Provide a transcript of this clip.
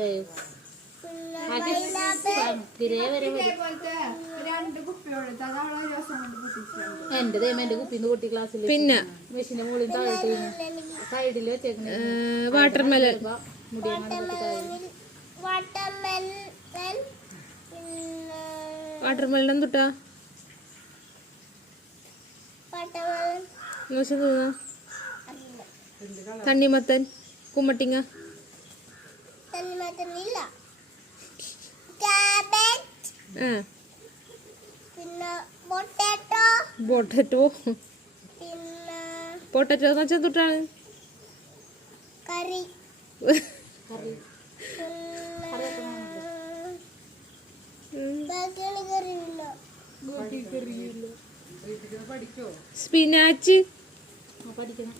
വയസ്സ്. എന്റെ ദൈവം എന്റെ കുപ്പിന്ന് പൊട്ടി ക്ലാസ്സിൽ. പിന്നെ മെഷീന്റെ മുകളിൽ സൈഡിൽ വെച്ചേക്കുന്ന വാട്ടർമെലൺ. വാട്ടർമെലൺ എന്തുട്ടാ തണ്ണിമത്തൻ, കുമ്മട്ടിങ്ങ, പൊട്ടാറ്റോ. പൊട്ടാറ്റോ എന്ന് വെച്ചാൽ എന്തുട്ടാണ്? സ്പിനാച്ച്. പഠിക്കണം.